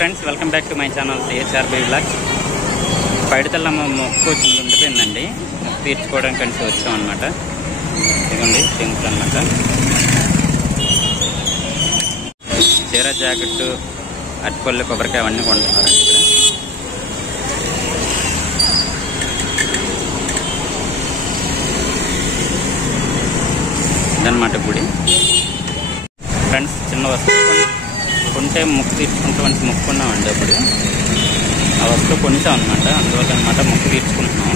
Friends, welcome back to my channel THRB Vlogs. Paiditallamma మొక్కు వచ్చింది ఉండిపోయిందండి. మొక్కు తీర్చుకోవడానికి కలిసి వచ్చాం అనమాట. ఇదిగోండి టెంపుల్ అనమాట. చీర, జాకెట్టు, అరటిపళ్ళు, కొబ్బరికాయ అవన్నీ కొంటున్నారండి ఇక్కడ. ఇదన్నమాట గుడి. ఫ్రెండ్స్, చిన్న వస్తువు కొంటే మొక్కు తీర్చుకుంటామని మొక్కుకున్నామండి. అప్పుడు ఆ వస్తువు కొంటాం అనమాట. అందువల్ల అనమాట మొక్కు తీర్చుకుంటున్నాం.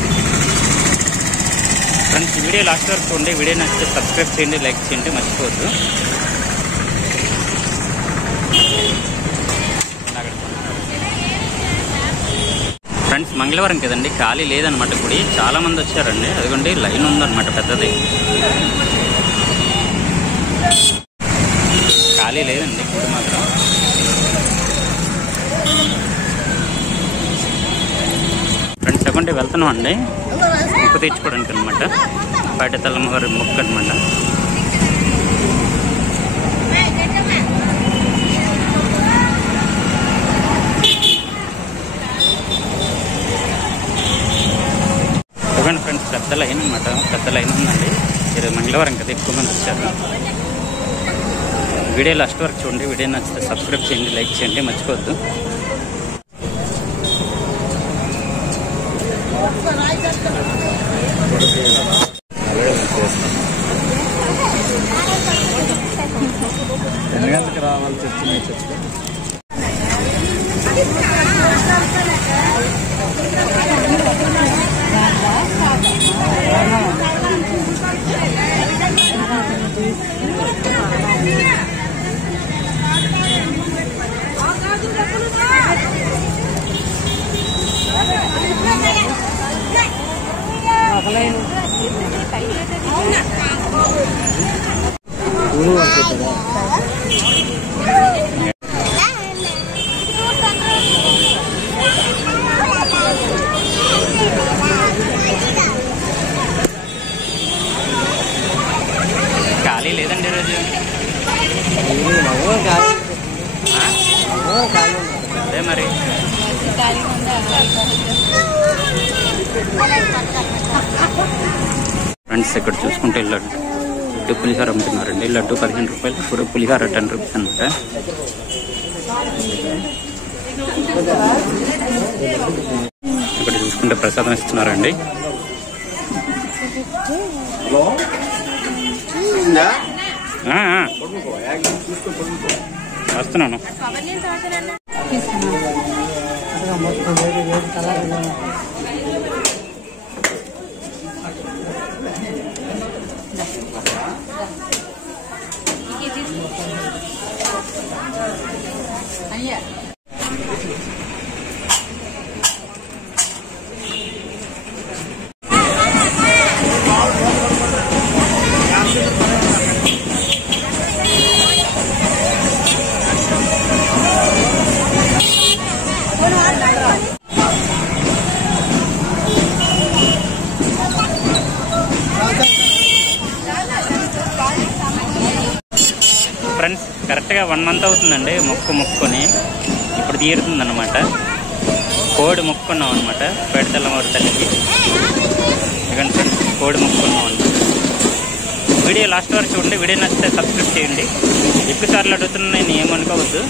ఫ్రెండ్స్, వీడియో లాస్ట్ వరకు చూడండి. వీడియో నచ్చితే సబ్స్క్రైబ్ చేయండి, లైక్ చేయండి, మర్చిపోవద్దు. ఫ్రెండ్స్, మంగళవారం కదండి, ఖాళీ లేదనమాట గుడి. చాలా మంది వచ్చారండి. అదిగోండి లైన్ ఉందన్నమాట, పెద్దది. ఖాళీ లేదండి గుడి మాత్రం. ఫ్రెండ్స్, అవ్వండి వెళ్తున్నాం అండి మొక్కు తీర్చుకోవడానికి అనమాట. పైడితల్లమ్మ గారి మొక్కు అనమాట. ఇవ్వండి ఫ్రెండ్స్, పెద్ద లైన్ అనమాట. పెద్ద లైన్ ఉందండి. ఈరోజు మంగళవారం కదా, ఎక్కువ మంది వచ్చారు. వీడియో లాస్ట్ వరకు చూడండి. వీడియో నచ్చితే సబ్స్క్రైబ్ చేయండి, లైక్ చేయండి, మర్చిపోవద్దు. ఎన్ని గంటలకు రావాలి చెప్తున్నాయి చెప్తా. ఖాళీ లేదండి ఈరోజు. అదే మరి. ఫ్రెండ్స్, ఇక్కడ చూసుకుంటే లడ్డు పులిహార అమ్ముతున్నారండి. లడ్డు 15 రూపాయలు, ఇప్పుడు పులిహార 10 రూపీస్ అనమాట. ఇక్కడ చూసుకుంటే ప్రసాదం ఇస్తున్నారండి. వస్తున్నాను. ఫ్రెండ్స్, కరెక్ట్గా 1 మంత్ అవుతుందండి మొక్కుని. ఇప్పుడు తీరుతుంది అనమాట. కోడి మొక్కున్నాం అనమాట పైడితల్లమ్మ తల్లికి. ఎందుకంటే ఫ్రెండ్స్, కోడి మొక్కున్నాం అనమాట. వీడియో లాస్ట్ వరకు చూడండి. వీడియో నచ్చితే సబ్స్క్రైబ్ చేయండి. ఎక్కువసార్లు అడుగుతున్నా, నేను ఏమనుకోవద్దు.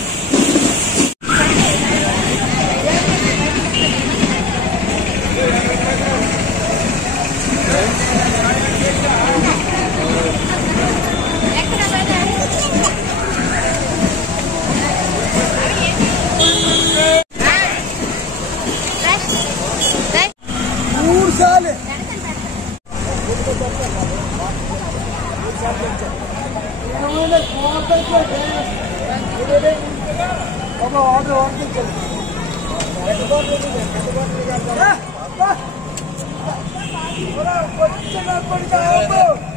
ఆర్డర్